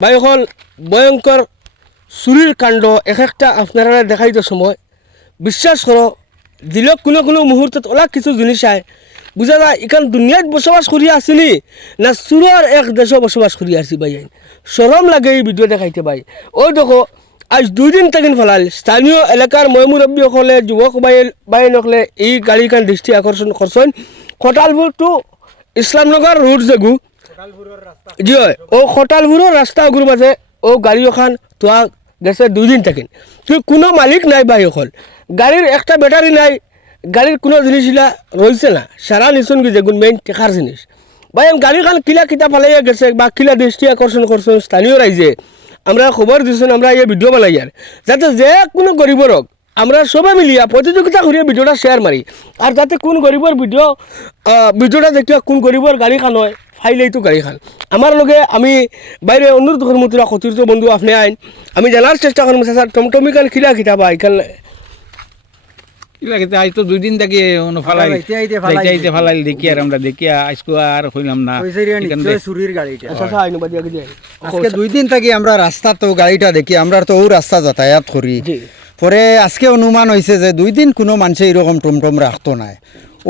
ভাই এখন ভয়ঙ্কর চুরির কাণ্ড এক একটা আপনারা দেখাইতে সময় বিশ্বাস করো দিল কোনো কোনো মুহূর্তত ওলা কিছু জিনিস আয় বুঝা যায় এখান দুনিয়াত বসবাস করি আসিনি না চুরর এক দেশে বসবাস করি আসি ভাই সরম লাগে এই ভিডিও দেখাইতে ভাই ওই দেখো আজ 2 দিন তাকিন ফেলাল স্থানীয় এলাকার ময়মুরব্বী সকলে যুবক বাই নকলে এই গাড়িখান দৃষ্টি আকর্ষণ করছেন খটালপুর টু ইসলামনগর রোড যেগু জি হয় ও খটালপুরের রাস্তা ওগুলোর মাঝে ও গাড়ি ওখান তোয়া গেছে 2 দিন থাকিন তুই কোনো মালিক নাই ভাই ওখান গাড়ির একটা ব্যাটারি নাই গাড়ির কোনো জিনিসগুলা রয়েছে না সারা নিচন কি যেগুন মেইন টেকার জিনিস ভাই গাড়িখান কিলা কিতা ফালাইয়া গেছে বা কিলা দৃষ্টি আকর্ষণ করছেন স্থানীয় রাইজে আমরা খবর দিচ্ছেন আমরা এই ভিডিও বানাই আর যাতে যে কোনো গরিবর হোক আমরা সবাই মিলিয়া প্রতিযোগিতা করিয়া ভিডিওটা শেয়ার মারি আর যাতে কোন গরিবর ভিডিওটা দেখিয়া কোন গরিবর গাড়ি খান হয় ফাইলেই তো গাড়ি খান আমার লগে আমি বাইরে অনুরোধ করবো তোরা ক্ষতিরিত বন্ধু আপনি আইন আমি জানার চেষ্টা করবো স্যার টমটমি খান খিলা খিতা বা এখান আজ তো 2 দিন থেকে ফালাই দেখি আর আমরা দেখি আজকে আর হইলাম না চুরির গাড়িটা আজকে 2 দিন থেকে আমরা রাস্তা তো গাড়িটা দেখি আমরা তো ও রাস্তা যাতায়াত করি পরে আজকে অনুমান হয়েছে যে 2 দিন কোনো মানুষে এরকম টমটম রাখতো না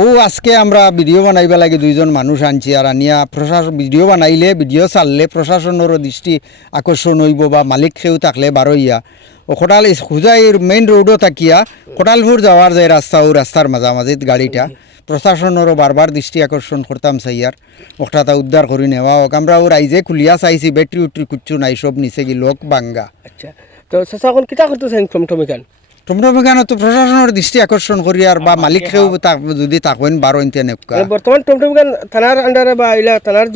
ও আজকে আমরা ভিডিও বানাইবা লাগে 2 জন মানুষ আনছি আর আনিয়া প্রশাসন ভিডিও বানাইলে ভিডিও চাললে প্রশাসনেরও দৃষ্টি আকর্ষণ হইব বা মালিক কেউ থাকলে বারইয়া ও খোটাল খুঁজাই মেইন রোডও থাকিয়া খোটালপুর যাওয়ার যে রাস্তা ও রাস্তার মাঝামাঝিত গাড়িটা প্রশাসনেরও বারবার দৃষ্টি আকর্ষণ করতাম চাইয়ার ওটা উদ্ধার করে নেওয়া হোক আমরা ও রাইজে খুলিয়া চাইছি ব্যাটারি উট্রি কুচ্ছু নাই সব নিচে কি লোক বাঙ্গা আচ্ছা তো চাচা এখন কিতা করতেছেন টমটমি খান টমটমি খান তো প্রশাসনের দৃষ্টি আকর্ষণ করি আর বা মালিককেও যদি তাকেন বারো ইন্তে নেকা বর্তমান টমটমি খান থানার আন্ডারে বা ইলা থানার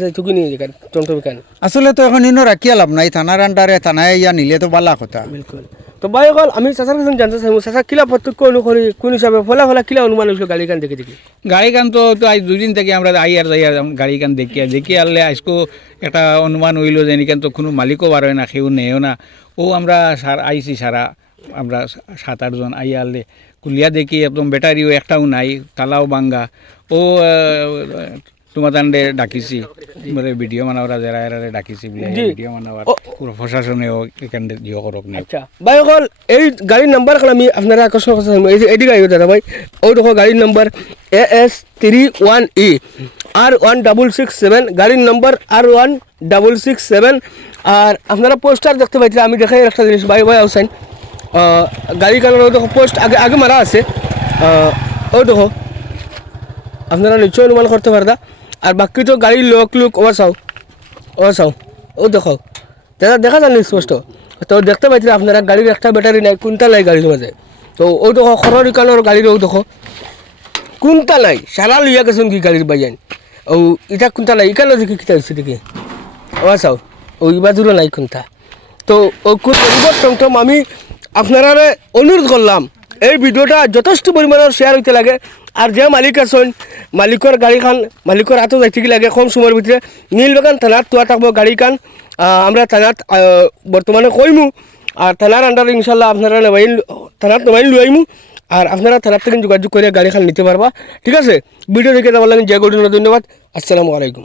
যে চুকি নিয়ে টমটমি খান আসলে তো এখন ইনো রাখিয়া লাভ নাই থানার আন্ডারে থানায় ইয়া নিলে তো বালা কথা বিলকুল তো ভাই হল আমি চাচার কাছে জানতে চাই চাচা কিলা প্রত্যক্ষ অনুকরি কোন হিসাবে ফলা কিলা অনুমান হয়েছিল গাড়ি কান দেখি গাড়ি কান তো আজ 2 দিন থেকে আমরা যাই আর গাড়ি কান দেখি আনলে আজকে একটা অনুমান হইল যে এখান তো কোনো মালিকও বার হয় না কেউ নেও না ও আমরা আইসি সারা আমরা 7-8 জন আইয়া আনলে কুলিয়া দেখি একদম ব্যাটারিও একটাও নাই তালাও বাঙ্গা ও তোমার ডাকিছি ভিডিও বানাওরা যারা এরারে ডাকিছি ভিডিও বানাওয়ার পুরো প্রশাসনেও এখানে জিও করক না আচ্ছা ভাই হল এই গাড়ির নাম্বার আমি আপনারা আকর্ষণ করতে এটি গাড়ি দাদা ভাই ওই দেখো গাড়ির নাম্বার AS31E R1667 গাড়ির নাম্বার R1667 আর আপনারা পোস্টার দেখতে পাইছেন আমি দেখাই একটা জিনিস ভাই আউসাইন গাড়ি কালার দেখো পোস্ট আগে মারা আছে ও দেখো আপনারা নিশ্চয় অনুমান করতে পারদা আর বাকি তো গাড়ির লোক ও চাও ও দেখো দেখা যান স্পষ্ট তো দেখতে পাইছেন আপনারা গাড়ির একটা ব্যাটারি নাই কোনটা নাই গাড়ির মাঝে তো ও দেখো খরর কালোর গাড়ির ও দেখো কোনটা নাই সারা লইয়া গেছেন কি গাড়ির বাজান ও এটা কোনটা নাই এখানে দেখি কিতা হচ্ছে দেখি ও চাও ও ইবাজুরও নাই কোনটা তো ও কোন টমটম আমি আপনারা অনুরোধ করলাম এই ভিডিওটা যথেষ্ট পরিমাণের শেয়ার হইতে লাগে আর যে মালিক আছেন মালিকর গাড়িখান মালিকর হাতও যাইতে কি লাগে কম সময়ের ভিতরে নীলবাগান থানাত তোয়া থাকবো গাড়িখান আমরা থানাত বর্তমানে কইমু আর থানার আন্ডারে ইনশাল্লাহ আপনারা থানাত নবাইন লই আইমু আর আপনারা থানার থেকে যোগাযোগ করে গাড়িখান নিতে পারবা ঠিক আছে ভিডিও দেখে যাওয়ার লাগে জয় গৌরী ধন্যবাদ আসসালামু আলাইকুম।